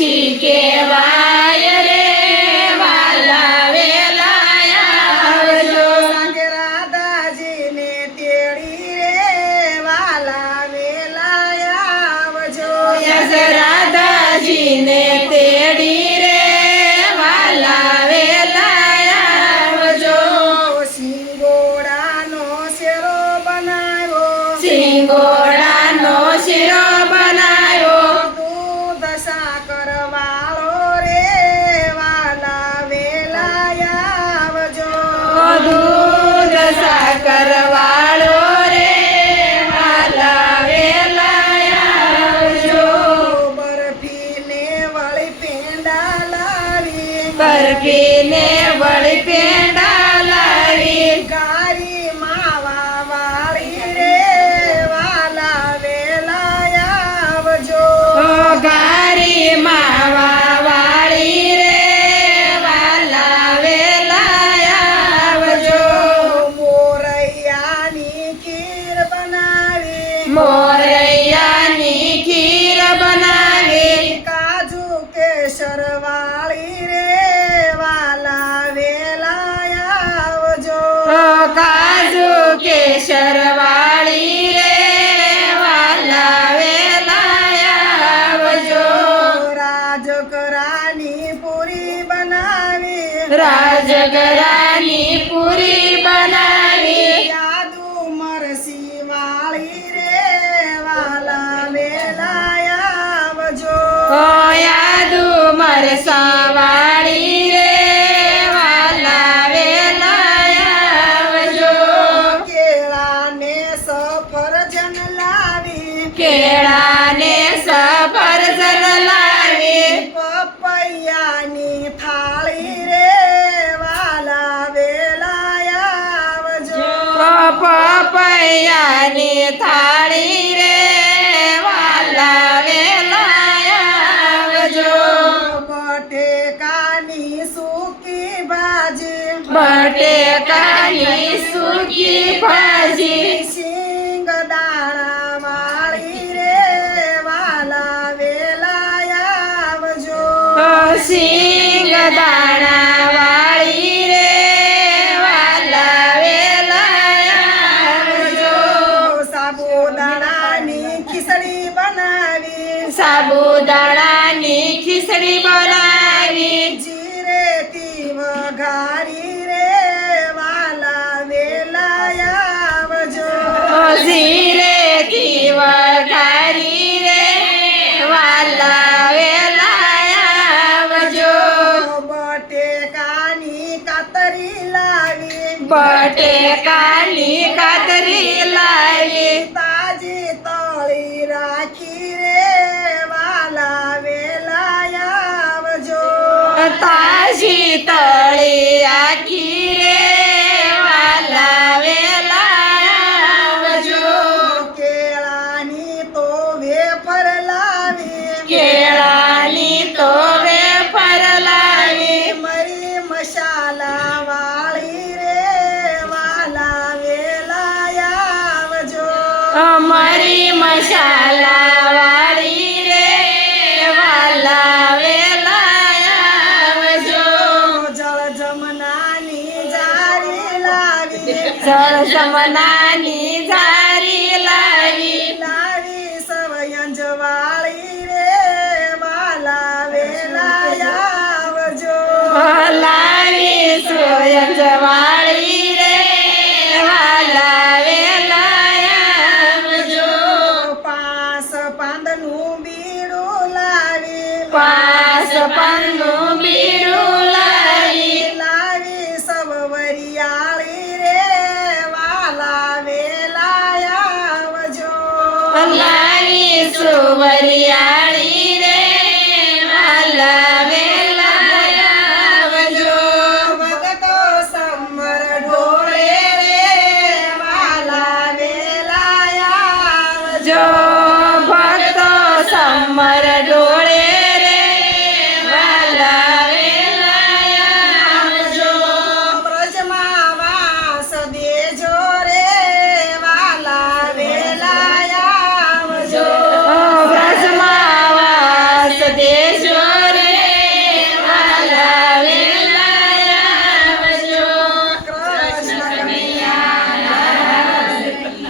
દાસી કેવાય રે વાલા વેલા આવજો સાંજે રાધાજીને તેડી રે વાલા વેલા આવજો યસ રાધાજીને તેડી રે વાલા વેલા આવજો સિંગોડાનો શેરો બનાવ્યો સિંગોડાનો શીરો બનાવ્યો દૂધ સાકર વાળો રે વાલા વેલા આવજો દૂધ સાકર વાળો રે વાલા વેલા આવજો બરફીને વળી પેંડા લાવી બરફીને વળી પેંડા લાવી ગારી માવા વાળી રે વાલા વેલા આવજો ગારી માવા વાળી રે વાલા વેલા આવજો મોરૈયાની ખીર બનાવી મોરૈયાની ખીર બનાવી કાજુ કેસર વાળી રે વાલા વેલા આવજો કાજુ કેસર વાળી રે વાલા વેલા આવજો રાજકરાની પૂરી બનાવી રાજગરાની પૂરી બનાવી યાદુ મરસી વાળી રે વાલા વેલા આવજો યાદુ મરસા વાળી રે વાલા વેલા આવજો કેળાને સફરજન લાવી કેળાને સફરજન લાવી પપૈયાની થાળી રે વાલા વેલા આવજો પપૈયાની થાળી રે વાલા વેલા આવજો બટેકાની સૂકી ભાજી બટેકાની સૂકી ભાજી સિંગદાણા વાળી રે વાલા વેલા આવજો સિંગ દાણા વાળી રે વાલા વેલા આવજો સાબુદાણાની ખીચડી બનાવી સાબુદાણાની ખીચડી બનાવી જીરેથી વઘારી રે વાલા વેલા આવજો જીરેથી વઘારી રે વાલા વેલા આવજો બટેકાની કાતરી લાવી બટેકાની કાતરી લાવી તાજી તળી રાખી રે વાલા વેલા આવજો તાજી તળી આખી રે વાલા વેલા આવજો કેળાની તો વેફર લાવી કેળાની તો વેફર લાવી મરી મસાલા વાળી રે વાલા વેલા આવજો મરી મસાલા વાળી રે વાલા વેલા આવજો જળ જમનાની જારી લાવી જળ સમનાની જારી લાવી લાવી સવયંજ વાળી રે વાલા વેલા આવજો લાવી